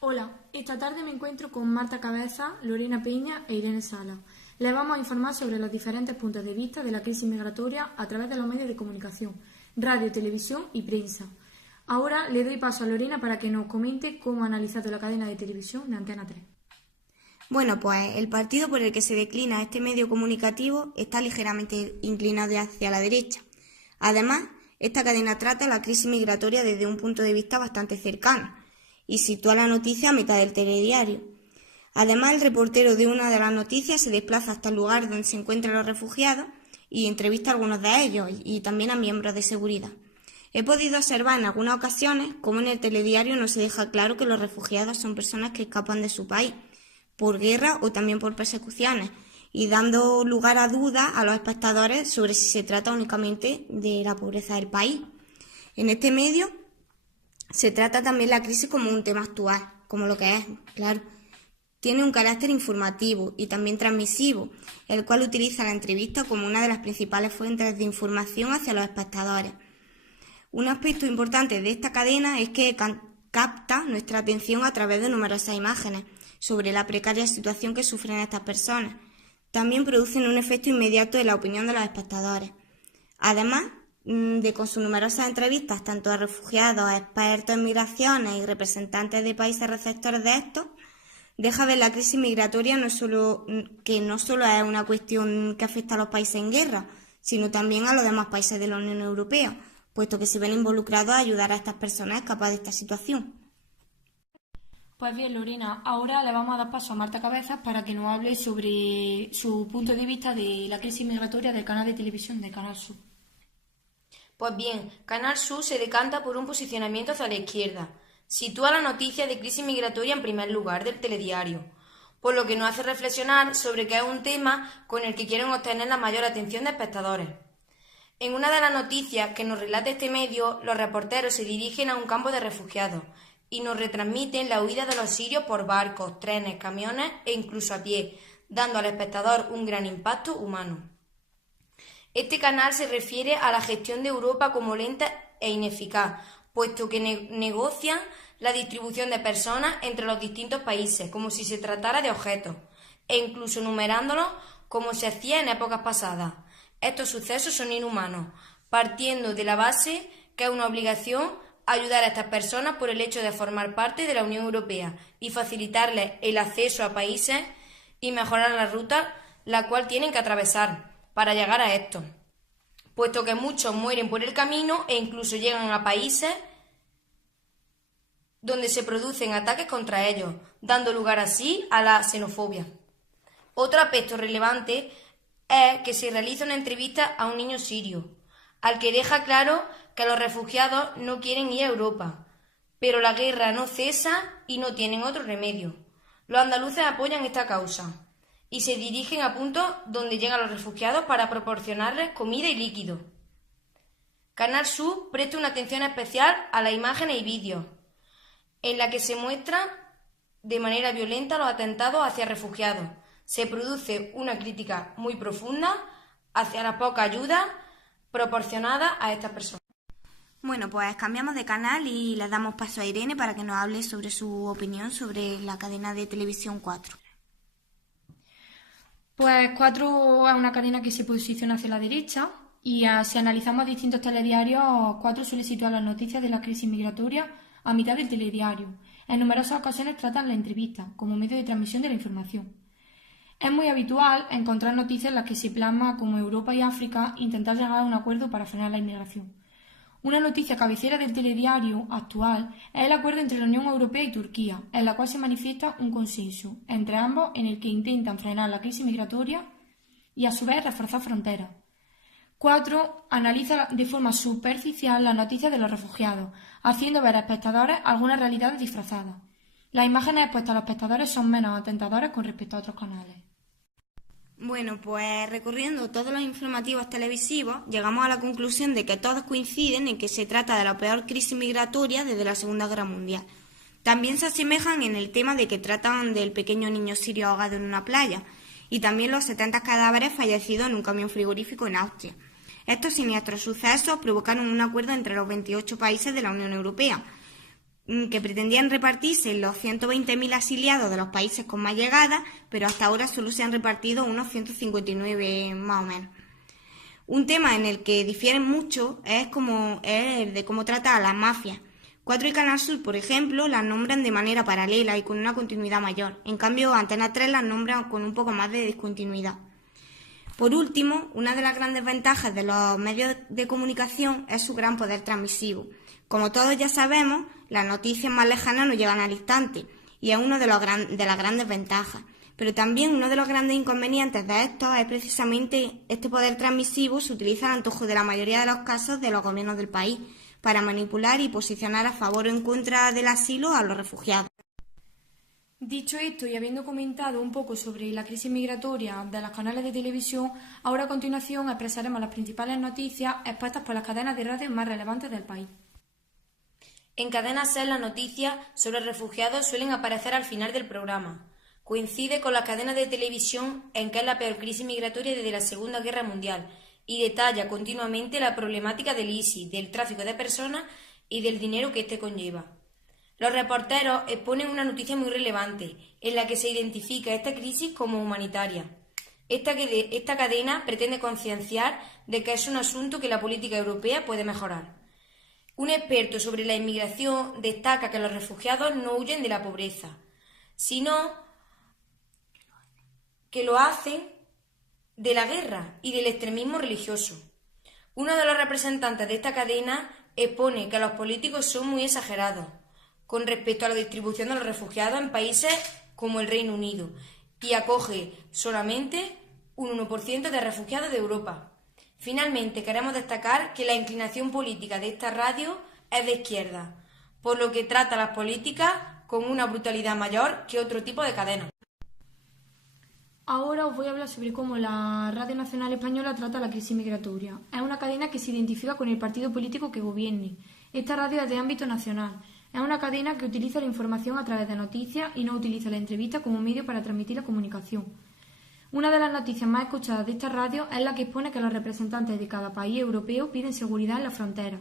Hola, esta tarde me encuentro con Marta Cabeza, Lorena Peña e Irene Sala. Les vamos a informar sobre los diferentes puntos de vista de la crisis migratoria a través de los medios de comunicación, radio, televisión y prensa. Ahora le doy paso a Lorena para que nos comente cómo ha analizado la cadena de televisión de Antena 3. Bueno, pues el partido por el que se declina este medio comunicativo está ligeramente inclinado hacia la derecha. Además, esta cadena trata la crisis migratoria desde un punto de vista bastante cercano y sitúa la noticia a mitad del telediario. Además, el reportero de una de las noticias se desplaza hasta el lugar donde se encuentran los refugiados y entrevista a algunos de ellos y también a miembros de seguridad. He podido observar en algunas ocasiones cómo en el telediario no se deja claro que los refugiados son personas que escapan de su país por guerra o también por persecuciones, y dando lugar a dudas a los espectadores sobre si se trata únicamente de la pobreza del país. En este medio se trata también la crisis como un tema actual, como lo que es, claro. Tiene un carácter informativo y también transmisivo, el cual utiliza la entrevista como una de las principales fuentes de información hacia los espectadores. Un aspecto importante de esta cadena es que capta nuestra atención a través de numerosas imágenes sobre la precaria situación que sufren estas personas. También producen un efecto inmediato en la opinión de los espectadores. Además de con sus numerosas entrevistas tanto a refugiados, expertos en migraciones y representantes de países receptores de estos, deja ver la crisis migratoria no solo es una cuestión que afecta a los países en guerra, sino también a los demás países de la Unión Europea, puesto que se ven involucrados a ayudar a estas personas a escapar de esta situación. Pues bien, Lorena, ahora le vamos a dar paso a Marta Cabezas para que nos hable sobre su punto de vista de la crisis migratoria del canal de televisión de Canal Sur. Pues bien, Canal Sur se decanta por un posicionamiento hacia la izquierda. Sitúa la noticia de crisis migratoria en primer lugar del telediario, por lo que nos hace reflexionar sobre que es un tema con el que quieren obtener la mayor atención de espectadores. En una de las noticias que nos relata este medio, los reporteros se dirigen a un campo de refugiados y nos retransmiten la huida de los sirios por barcos, trenes, camiones e incluso a pie, dando al espectador un gran impacto humano. Este canal se refiere a la gestión de Europa como lenta e ineficaz, puesto que negocian la distribución de personas entre los distintos países, como si se tratara de objetos, e incluso numerándolos como se hacía en épocas pasadas. Estos sucesos son inhumanos, partiendo de la base que es una obligación ayudar a estas personas por el hecho de formar parte de la Unión Europea y facilitarles el acceso a países y mejorar la ruta la cual tienen que atravesar para llegar a estos, puesto que muchos mueren por el camino e incluso llegan a países donde se producen ataques contra ellos, dando lugar así a la xenofobia. Otro aspecto relevante es que se realiza una entrevista a un niño sirio, al que deja claro que los refugiados no quieren ir a Europa, pero la guerra no cesa y no tienen otro remedio. Los andaluces apoyan esta causa y se dirigen a puntos donde llegan los refugiados para proporcionarles comida y líquido. Canal Sur presta una atención especial a las imágenes y vídeos, en la que se muestran de manera violenta los atentados hacia refugiados. Se produce una crítica muy profunda hacia la poca ayuda proporcionada a estas personas. Bueno, pues cambiamos de canal y le damos paso a Irene para que nos hable sobre su opinión sobre la cadena de televisión 4. Pues 4 es una cadena que se posiciona hacia la derecha y si analizamos distintos telediarios, 4 suele situar las noticias de la crisis migratoria a mitad del telediario. En numerosas ocasiones tratan la entrevista como medio de transmisión de la información. Es muy habitual encontrar noticias en las que se plasma como Europa y África intentar llegar a un acuerdo para frenar la inmigración. Una noticia cabecera del telediario actual es el acuerdo entre la Unión Europea y Turquía, en la cual se manifiesta un consenso entre ambos en el que intentan frenar la crisis migratoria y a su vez reforzar fronteras. 4 analiza de forma superficial las noticias de los refugiados, haciendo ver a espectadores algunas realidades disfrazadas. Las imágenes expuestas a los espectadores son menos atentadoras con respecto a otros canales. Bueno, pues recorriendo todos los informativos televisivos, llegamos a la conclusión de que todos coinciden en que se trata de la peor crisis migratoria desde la Segunda Guerra Mundial. También se asemejan en el tema de que tratan del pequeño niño sirio ahogado en una playa y también los 70 cadáveres fallecidos en un camión frigorífico en Austria. Estos siniestros sucesos provocaron un acuerdo entre los 28 países de la Unión Europea, que pretendían repartirse los 120.000 exiliados de los países con más llegadas, pero hasta ahora solo se han repartido unos 159 más o menos. Un tema en el que difieren mucho es el de cómo trata a las mafias. 4 y Canal Sur, por ejemplo, las nombran de manera paralela y con una continuidad mayor. En cambio, Antena 3 las nombran con un poco más de discontinuidad. Por último, una de las grandes ventajas de los medios de comunicación es su gran poder transmisivo. Como todos ya sabemos, las noticias más lejanas no llegan al instante y es una de las grandes ventajas. Pero también uno de los grandes inconvenientes de esto es precisamente este poder transmisivo se utiliza al antojo de la mayoría de los casos de los gobiernos del país para manipular y posicionar a favor o en contra del asilo a los refugiados. Dicho esto y habiendo comentado un poco sobre la crisis migratoria de los canales de televisión, ahora a continuación expresaremos las principales noticias expuestas por las cadenas de radio más relevantes del país. En Cadena SER las noticias sobre refugiados suelen aparecer al final del programa. Coincide con las cadenas de televisión en que es la peor crisis migratoria desde la Segunda Guerra Mundial y detalla continuamente la problemática del ISIS, del tráfico de personas y del dinero que éste conlleva. Los reporteros exponen una noticia muy relevante en la que se identifica esta crisis como humanitaria. Esta cadena pretende concienciar de que es un asunto que la política europea puede mejorar. Un experto sobre la inmigración destaca que los refugiados no huyen de la pobreza, sino que lo hacen de la guerra y del extremismo religioso. Uno de los representantes de esta cadena expone que los políticos son muy exagerados con respecto a la distribución de los refugiados en países como el Reino Unido y acoge solamente un 1% de refugiados de Europa. Finalmente, queremos destacar que la inclinación política de esta radio es de izquierda, por lo que trata las políticas con una brutalidad mayor que otro tipo de cadenas. Ahora os voy a hablar sobre cómo la Radio Nacional Española trata la crisis migratoria. Es una cadena que se identifica con el partido político que gobierne. Esta radio es de ámbito nacional. Es una cadena que utiliza la información a través de noticias y no utiliza la entrevista como medio para transmitir la comunicación. Una de las noticias más escuchadas de esta radio es la que expone que los representantes de cada país europeo piden seguridad en las fronteras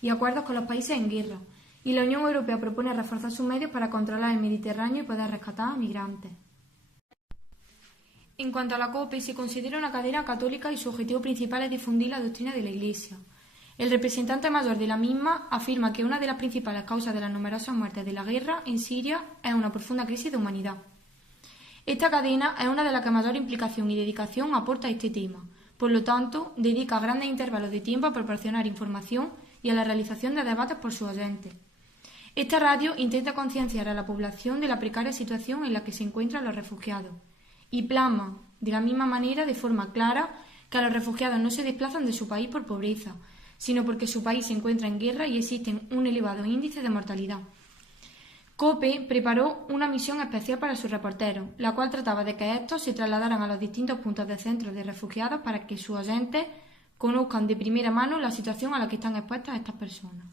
y acuerdos con los países en guerra, y la Unión Europea propone reforzar sus medios para controlar el Mediterráneo y poder rescatar a migrantes. En cuanto a la COPE, se considera una cadena católica y su objetivo principal es difundir la doctrina de la Iglesia. El representante mayor de la misma afirma que una de las principales causas de las numerosas muertes de la guerra en Siria es una profunda crisis de humanidad. Esta cadena es una de las que mayor implicación y dedicación aporta a este tema. Por lo tanto, dedica grandes intervalos de tiempo a proporcionar información y a la realización de debates por sus oyentes. Esta radio intenta concienciar a la población de la precaria situación en la que se encuentran los refugiados y plasma, de la misma manera, de forma clara, que los refugiados no se desplazan de su país por pobreza, sino porque su país se encuentra en guerra y existe un elevado índice de mortalidad. COPE preparó una misión especial para sus reporteros, la cual trataba de que estos se trasladaran a los distintos puntos de centros de refugiados para que sus oyentes conozcan de primera mano la situación a la que están expuestas estas personas.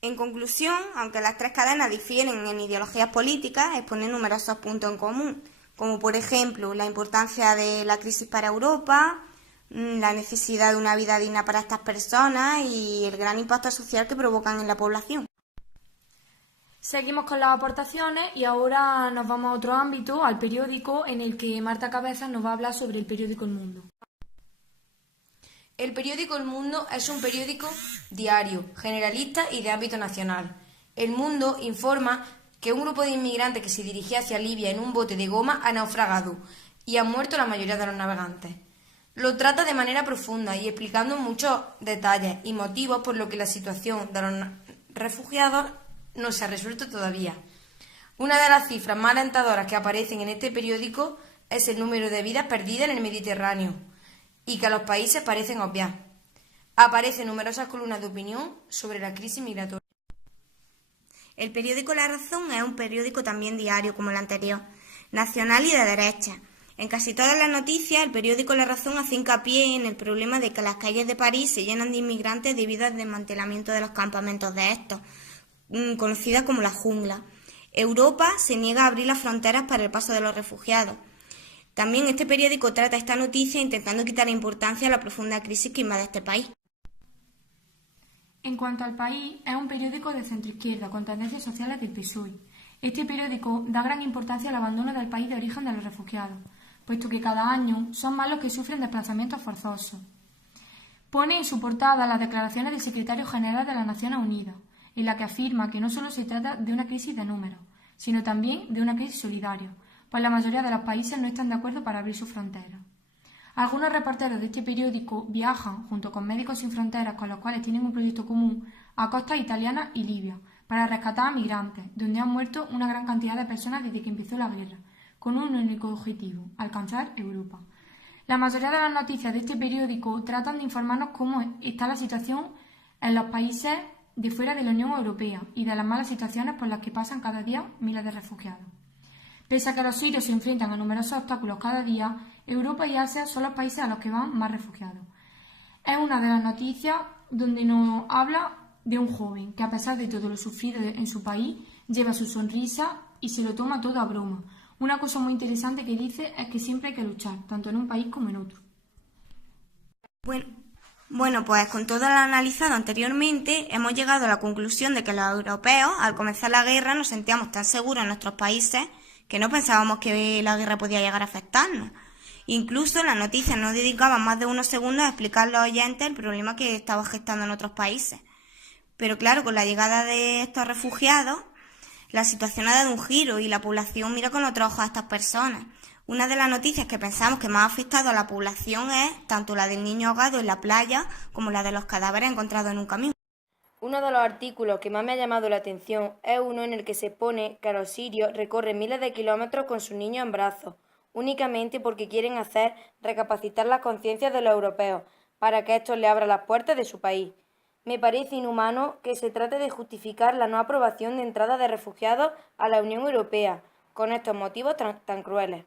En conclusión, aunque las tres cadenas difieren en ideologías políticas, exponen numerosos puntos en común, como por ejemplo la importancia de la crisis para Europa, la necesidad de una vida digna para estas personas y el gran impacto social que provocan en la población. Seguimos con las aportaciones y ahora nos vamos a otro ámbito, al periódico, en el que Marta Cabezas nos va a hablar sobre el periódico El Mundo. El periódico El Mundo es un periódico diario, generalista y de ámbito nacional. El Mundo informa que un grupo de inmigrantes que se dirigía hacia Libia en un bote de goma ha naufragado y han muerto la mayoría de los navegantes. Lo trata de manera profunda y explicando muchos detalles y motivos por los que la situación de los refugiados no se ha resuelto todavía. Una de las cifras más alentadoras que aparecen en este periódico es el número de vidas perdidas en el Mediterráneo y que a los países parecen obviar. Aparecen numerosas columnas de opinión sobre la crisis migratoria. El periódico La Razón es un periódico también diario como el anterior, nacional y de derecha. En casi todas las noticias, el periódico La Razón hace hincapié en el problema de que las calles de París se llenan de inmigrantes debido al desmantelamiento de los campamentos de estos, conocida como la jungla. Europa se niega a abrir las fronteras para el paso de los refugiados. También este periódico trata esta noticia intentando quitar importancia a la profunda crisis que invade este país. En cuanto al País, es un periódico de centroizquierda con tendencias sociales del PSOE. Este periódico da gran importancia al abandono del país de origen de los refugiados, puesto que cada año son más los que sufren desplazamientos forzosos. Pone en su portada las declaraciones del secretario general de las Naciones Unidas, en la que afirma que no solo se trata de una crisis de números, sino también de una crisis solidaria, pues la mayoría de los países no están de acuerdo para abrir sus fronteras. Algunos reporteros de este periódico viajan, junto con Médicos Sin Fronteras, con los cuales tienen un proyecto común, a costas italianas y Libia, para rescatar a migrantes, donde han muerto una gran cantidad de personas desde que empezó la guerra, con un único objetivo: alcanzar Europa. La mayoría de las noticias de este periódico tratan de informarnos cómo está la situación en los países de fuera de la Unión Europea y de las malas situaciones por las que pasan cada día miles de refugiados. Pese a que los sirios se enfrentan a numerosos obstáculos cada día, Europa y Asia son los países a los que van más refugiados. Es una de las noticias donde nos habla de un joven que, a pesar de todo lo sufrido en su país, lleva su sonrisa y se lo toma todo a broma. Una cosa muy interesante que dice es que siempre hay que luchar, tanto en un país como en otro. Bueno, pues con todo lo analizado anteriormente, hemos llegado a la conclusión de que los europeos, al comenzar la guerra, nos sentíamos tan seguros en nuestros países que no pensábamos que la guerra podía llegar a afectarnos. Incluso las noticias nos dedicaban más de unos segundos a explicar a los oyentes el problema que estaba gestando en otros países. Pero claro, con la llegada de estos refugiados, la situación ha dado un giro y la población mira con otros ojos a estas personas. Una de las noticias que pensamos que más ha afectado a la población es tanto la del niño ahogado en la playa como la de los cadáveres encontrados en un camión. Uno de los artículos que más me ha llamado la atención es uno en el que se pone que los sirios recorren miles de kilómetros con sus niños en brazos, únicamente porque quieren hacer recapacitar las conciencias de los europeos, para que estos le abran las puertas de su país. Me parece inhumano que se trate de justificar la no aprobación de entrada de refugiados a la Unión Europea, con estos motivos tan crueles.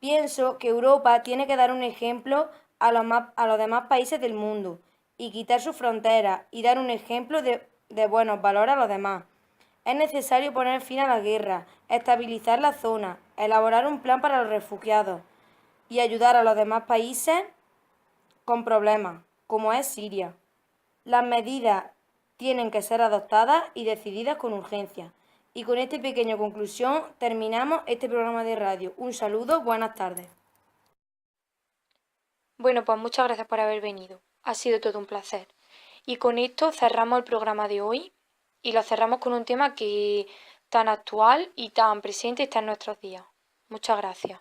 Pienso que Europa tiene que dar un ejemplo a los demás países del mundo, y quitar sus fronteras y dar un ejemplo de buenos valores a los demás. Es necesario poner fin a la guerra, estabilizar la zona, elaborar un plan para los refugiados y ayudar a los demás países con problemas, como es Siria. Las medidas tienen que ser adoptadas y decididas con urgencia. Y con esta pequeña conclusión terminamos este programa de radio. Un saludo, buenas tardes. Bueno, pues muchas gracias por haber venido. Ha sido todo un placer. Y con esto cerramos el programa de hoy y lo cerramos con un tema que tan actual y tan presente está en nuestros días. Muchas gracias.